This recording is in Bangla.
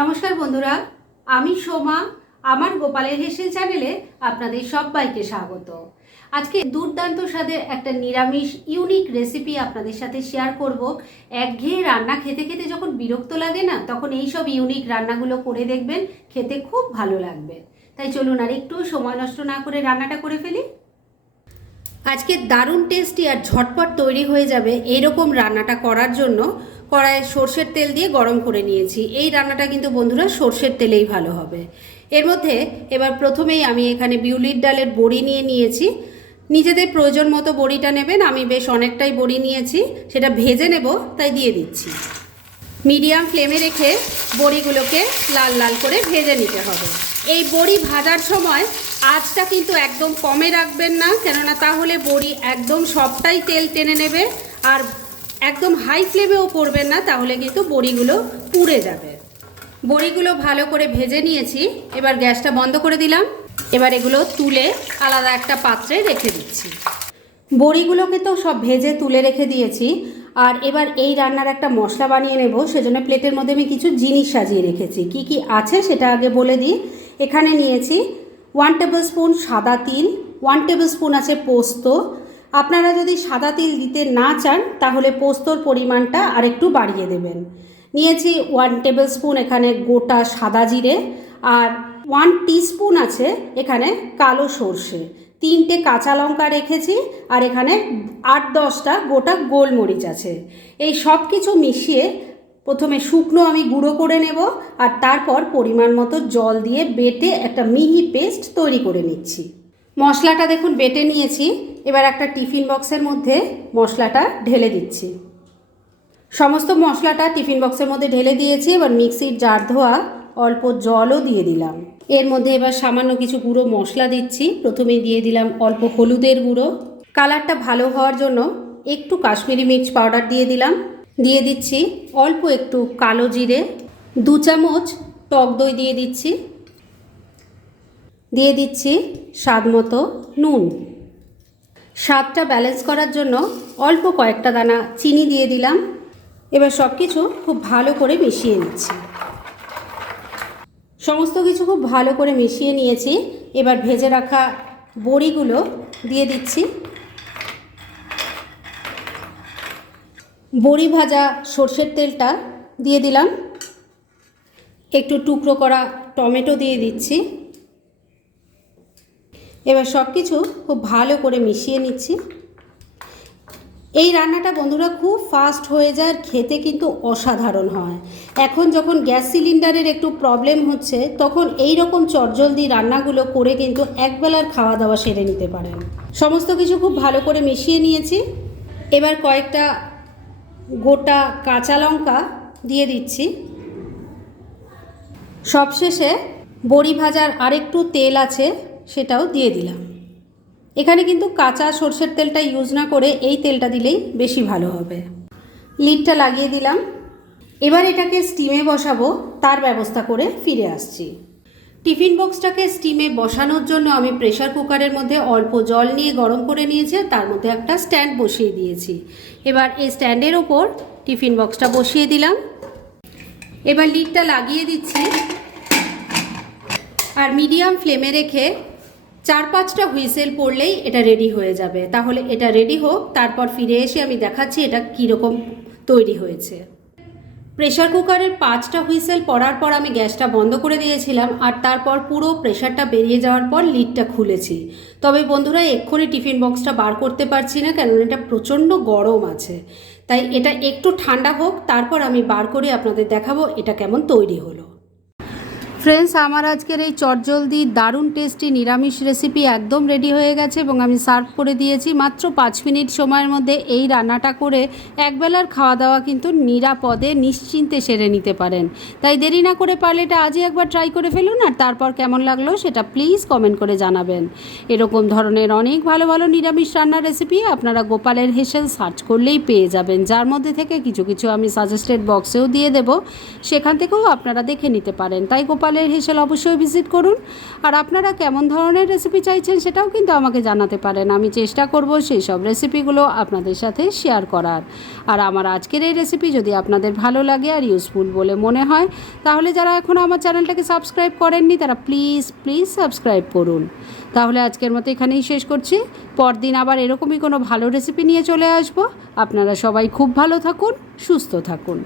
নমস্কার বন্ধুরা, আমি সোমা। আমার গোপালের হেসেল চ্যানেলে আপনাদের সবাইকে স্বাগত। আজকে দুর্দান্ত স্বাদের একটা নিরামিষ ইউনিক রেসিপি আপনাদের সাথে শেয়ার করব। একঘেয়ে রান্না খেতে খেতে যখন বিরক্ত লাগে না, তখন এই সব ইউনিক রান্নাগুলো করে দেখবেন, খেতে খুব ভালো লাগবে। তাই চলুন আর একটু সময় নষ্ট না করে রান্নাটা করে ফেলি। আজকে দারুণ টেস্টি আর ঝটপট তৈরি হয়ে যাবে এইরকম রান্নাটা করার জন্য কড়াইয়ে সর্ষের তেল দিয়ে গরম করে নিয়েছি। এই রান্নাটা কিন্তু বন্ধুরা সর্ষের তেলেই ভালো হবে। এর মধ্যে এবার প্রথমেই আমি এখানে বিউলির ডালের বড়ি নিয়ে নিয়েছি। নিজেদের প্রয়োজন মতো বড়িটা নেবেন, আমি বেশ অনেকটাই বড়ি নিয়েছি, সেটা ভেজে নেব, তাই দিয়ে দিচ্ছি। মিডিয়াম ফ্লেমে রেখে বড়িগুলোকে লাল লাল করে ভেজে নিতে হবে। এই বড়ি ভাজার সময় আঁচটা কিন্তু একদম কমে রাখবেন না, কেননা তাহলে বড়ি একদম সবটাই তেল টেনে নেবে। আর একদম হাই ফ্লেমেও করবেন না, তাহলে কিন্তু বড়িগুলো পুড়ে যাবে। বড়িগুলো ভালো করে ভেজে নিয়েছি, এবার গ্যাসটা বন্ধ করে দিলাম। এবার এগুলো তুলে আলাদা একটা পাত্রে রেখে দিচ্ছি। বড়িগুলোকে তো সব ভেজে তুলে রেখে দিয়েছি। আর এবার এই রান্নার একটা মশলা বানিয়ে নেব, সেজন্য প্লেটের মধ্যে আমি কিছু জিনিস সাজিয়ে রেখেছি। কি কি আছে সেটা আগে বলে দিই। এখানে নিয়েছি 1 টেবিল স্পুন সাদা তিল, 1 টেবিল স্পুন আছে পোস্ত। আপনারা যদি সাদা তিল দিতে না চান তাহলে পোস্তর পরিমাণটা আরেকটু বাড়িয়ে দেবেন। নিয়েছি 1 টেবিল স্পুন এখানে গোটা সাদা জিরে, আর 1 টিস্পুন আছে এখানে কালো সর্ষে। 3টে কাঁচা লঙ্কা রেখেছি, আর এখানে 8-10টা গোটা গোলমরিচ আছে। এই সব কিছু মিশিয়ে প্রথমে শুকনো আমি গুঁড়ো করে নেব, আর তারপর পরিমাণ মতো জল দিয়ে বেটে একটা মিহি পেস্ট তৈরি করে নিচ্ছি। মশলাটা দেখুন বেটে নিয়েছি। এবার একটা টিফিন বক্সের মধ্যে মশলাটা ঢেলে দিচ্ছি। সমস্ত মশলাটা টিফিন বক্সের মধ্যে ঢেলে দিয়েছি। এবার মিক্সির জার ধোয়া অল্প জলও দিয়ে দিলাম। এর মধ্যে এবার সামান্য কিছু গুঁড়ো মশলা দিচ্ছি। প্রথমেই দিয়ে দিলাম অল্প হলুদের গুঁড়ো। কালারটা ভালো হওয়ার জন্য একটু কাশ্মীরি মির্চ পাউডার দিয়ে দিলাম। দিয়ে দিচ্ছি অল্প একটু কালো জিরে। 2 চামচ টক দই দিয়ে দিচ্ছি। দিয়ে দিচ্ছি স্বাদ মতো নুন। স্বাদটা ব্যালেন্স করার জন্য অল্প কয়েকটা দানা চিনি দিয়ে দিলাম। এবার সব কিছু খুব ভালো করে মিশিয়ে নিচ্ছি। সমস্ত কিছু খুব ভালো করে মিশিয়ে নিয়েছি। এবার ভেজে রাখা বড়িগুলো দিয়ে দিচ্ছি। বড়ি ভাজা সর্ষের তেলটা দিয়ে দিলাম। একটু টুকরো করা টমেটো দিয়ে দিচ্ছি। এবার সব কিছু খুব ভালো করে মিশিয়ে নিচ্ছি। এই রান্নাটা বন্ধুরা খুব ফাস্ট হয়ে যায়, আর খেতে কিন্তু অসাধারণ হয়। এখন যখন গ্যাস সিলিন্ডারের একটু প্রবলেম হচ্ছে, তখন এই রকম চটজলদি রান্নাগুলো করে কিন্তু একবেলার খাওয়া দাওয়া সেরে নিতে পারেন। সমস্ত কিছু খুব ভালো করে মিশিয়ে নিয়েছি। এবার কয়েকটা গোটা কাঁচা লঙ্কা দিয়ে দিচ্ছি। সবশেষে বড়ি ভাজার আরেকটু তেল আছে, সেটাও দিয়ে দিলাম। এখানে কিন্তু কাঁচা সর্ষের তেলটা ইউজ না করে এই তেলটা দিলেই বেশি ভালো হবে। লিডটা লাগিয়ে দিলাম। এবার এটাকে স্টিমে বসাবো, তার ব্যবস্থা করে ফিরে আসছি। টিফিন বক্সটাকে স্টিমে বসানোর জন্য আমি প্রেসার কুকারের মধ্যে অল্প জল নিয়ে গরম করে নিয়েছি, তার মধ্যে একটা স্ট্যান্ড বসিয়ে দিয়েছি। এবার এই স্ট্যান্ডের ওপর টিফিন বক্সটা বসিয়ে দিলাম। এবার লিডটা লাগিয়ে দিচ্ছি, আর মিডিয়াম ফ্লেমে রেখে 4-5টা হুইসেল পড়লেই এটা রেডি হয়ে যাবে। তাহলে এটা রেডি হোক, তারপর ফিরে এসে আমি দেখাচ্ছি এটা কীরকম তৈরি হয়েছে। প্রেসার কুকারের 5টা হুইসেল পড়ার পর আমি গ্যাসটা বন্ধ করে দিয়েছিলাম, আর তারপর পুরো প্রেসারটা বেরিয়ে যাওয়ার পর লিডটা খুলেছি। তবে বন্ধুরা এক্ষুনি টিফিন বক্সটা বার করতে পারছি না, কেননা এটা প্রচণ্ড গরম আছে। তাই এটা একটু ঠান্ডা হোক, তারপর আমি বার করে আপনাদের দেখাবো এটা কেমন তৈরি হলো। ফ্রেন্ডস, আমার আজকের এই চটজলদি দারুণ টেস্টি নিরামিষ রেসিপি একদম রেডি হয়ে গেছে এবং আমি সার্ভ করে দিয়েছি। মাত্র 5 মিনিট সময়ের মধ্যে এই রান্নাটা করে একবেলার খাওয়া দাওয়া কিন্তু নিরাপদে নিশ্চিন্তে সেরে নিতে পারেন। তাই দেরি না করে পারলে এটা আজই একবার ট্রাই করে ফেলুন, আর তারপর কেমন লাগলো সেটা প্লিজ কমেন্ট করে জানাবেন। এরকম ধরনের অনেক ভালো ভালো নিরামিষ রান্নার রেসিপি আপনারা গোপালের হেসেল সার্চ করলেই পেয়ে যাবেন, যার মধ্যে থেকে কিছু কিছু আমি সাজেস্টেড বক্সেও দিয়ে দেব, সেখান থেকেও আপনারা দেখে নিতে পারেন। তাই গোপাল গোপালের হেসেল অবশ্যই ভিজিট করুন। আর আপনারা কেমন ধরনের রেসিপি চাইছেন সেটাও কিন্তু আমাকে জানাতে পারেন। আমি চেষ্টা করব সেই সব রেসিপিগুলো আপনাদের সাথে শেয়ার করার। আর আমার আজকের এই রেসিপি যদি আপনাদের ভালো লাগে আর ইউজফুল বলে মনে হয়, তাহলে যারা এখনও আমার চ্যানেলটাকে সাবস্ক্রাইব করেননি তারা প্লিজ সাবস্ক্রাইব করুন। তাহলে আজকের মতো এখানেই শেষ করছি। পরদিন আবার এরকমই কোনো ভালো রেসিপি নিয়ে চলে আসব। আপনারা সবাই খুব ভালো থাকুন, সুস্থ থাকুন।